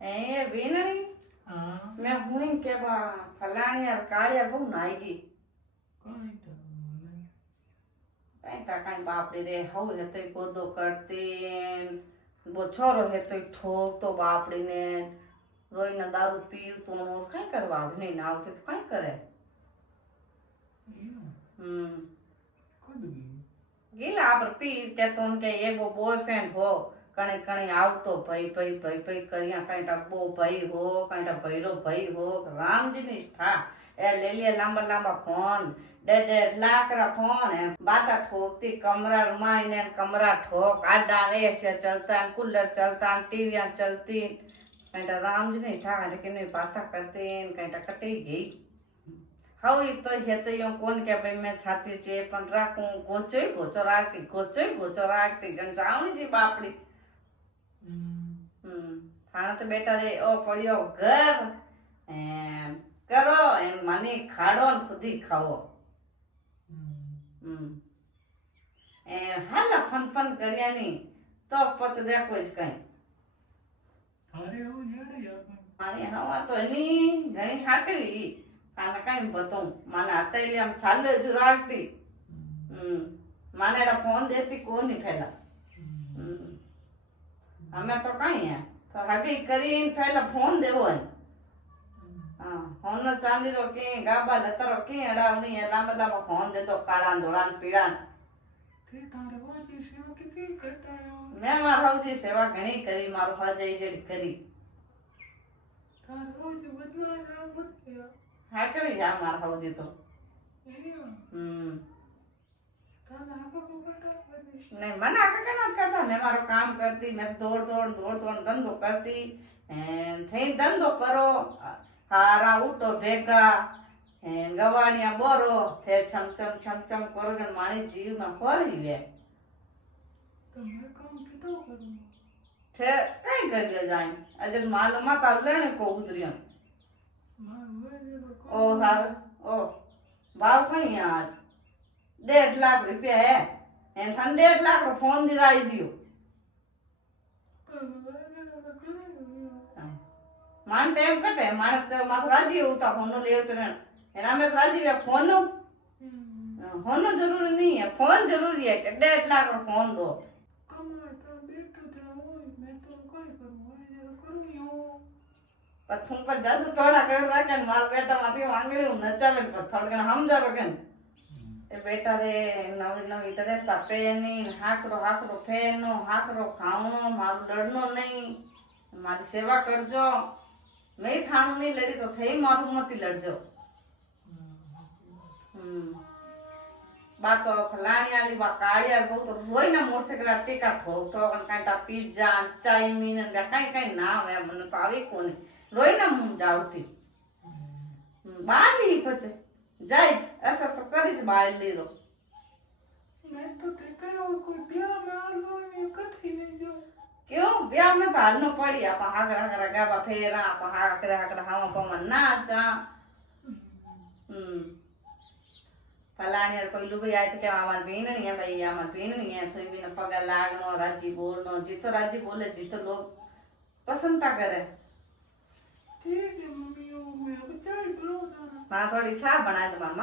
એ વીનણી હા મેં હું કે ફલાણી યાર કાળ યાર બહુ નાઈ ગઈ કાંઈ તો નહીં. કઈ તા કઈ બાપડી રે હવ હે તો ગોદો કરતી બોછોરો હે તો ઠોકતો બાપડીને રોઈને દારૂ પીવતો નો કઈ કરવા આવે નહીં આવતી તો કઈ કરે એવું કદ ગયું ગીલા આપણે પી કેતો ને કે એવો બોયફ્રેન્ડ હો કણે કણે આવતો ભાઈ ભાઈ ભાઈ ભાઈ કર્યા કઈ તા બો ભાઈ હો કઈ તા ભૈરો ભાઈ હો રામજી ની સ્થા એ લે લે લાંબા લાંબા ફોન 1.5 લાખ રા ફોન એમ બાતા ઠોકતી કમરા રૂમાઈને કમરા ઠોક આડા એસે ચલતા કુલર ચલતા ટીવી ચલતી કઈ તા રામજી ની સ્થા કે નહીં બાતા કરતી કઈ તા કટી ગઈ હવે તો હેતો યો કોણ કે ભાઈ મેં છાતી છે પણ રાખું ગોચો રાખતી જણ જાવણી જી બાપડી થાણા તો બેટા રે ઓ પડ્યો ઘર એમ કરો એમ મને ખાડો ને ખુદી ખાવો હાલા ફન કર્યા ની તો પછી દેખો જ કઈ તારે એવું યાર યાર મારી હવા તો એની ઘણી હાકરી આને કઈ બતું મને અત્યારે આમ ચાલે જ રાખતી મને એના ફોન દેતી કોની પહેલા અમે તો કઈ હે તો હગી કરીને પહેલા ફોન દેવો હે હા ફોન નો ચાંદીરો કે ગાબા લતરો કે અડાવની એ લાંબા લાંબા ફોન દેતો કાળા ધોળા પીળા તે તારે વાજી સેવા કેટલી કરતા આવ્યો મેં મારા હવજી સેવા ઘણી કરી મારું હજાઈ જેડી કરી તારે વાજી બદલા ના બદલ્યા હા કરી જા મારા હવજી તો એવું તારે આપા પકડા બધી નહીં મને આખા કઈ નથી કરતા મેં મારું કામ કરતી મેં દોડ ધંધો કરતી થઈ ધંધો કરો હારા ઉઠો ભેગા ગવાણિયા બોરો તે છમ કરો જણ મારી જીવમાં ફરી લે તમે કામ કેટલો કરું તે કઈ કર્યો જાય આજે માલુમ માતા લેણે કો ઉતર્યો ઓ હાર ઓ ભાવ કઈ આજ 1.5 લાખ રૂપિયા હે એમ 1.5 લાખ રો ફોન દિરાઈ દિયો માન ટાઈમ કટે માને તો માથ રાજી હોતા ફોન નો લેવ તો એના મે રાજી વે ફોન નો હોનો જરૂરી નહીં હે ફોન જરૂરી હે કે 1.5 લાખ રો ફોન દો કમાતા બેઠો ત્યાં હોય મેં તો કઈ કરું હોય જરા કરું યો પથું પર જાદુ ટોળા કર રાખે ને મારા બેટા માંથી આંગળી નચાવે ને થોડું સમજાવે કે એ બેટા રે નવી ડ્રેસ પહેની હાકરો ફેરનો હાકરો ખાવનો મારું ડરનો નહીં મારી સેવા કરજો મેં થાણું નહીં લડી તો થઈ મારું મતી લડજો બા તો ફલાણી આલી બા કાળિયા બહુ તો રોઈને મોટરસાઇકલ ટીકા ઠોકતો અને કાંટા પિઝા ચાઇમીન ને કઈ નામ હે મને તો આવી કોને રોઈને હું જાવતી બાર લીધી પછી જાય જ અસર તો કરી જ બાર લીધો મેં તો તે કયો કોઈ બ્યાહ માં આલો ને કથી નહીં જો કેવું બ્યાહ માં તો હાલનો પડી આપા હાકરા ગાબા ફેરા આપા હાકરા હાવા પમન નાચા ફલાણી કોઈ લુગઈ આય તો કે અમાર બેન નહીં હે ભાઈ અમાર બેન નહીં હે તો બીને પગા લાગનો રાજી બોલનો જીતો રાજી બોલે જીતો લોગ પસંદતા કરે ठीक है मम्मी मैं अब चाय बनाऊंगा मां थोड़ी छा बनाए तो मामा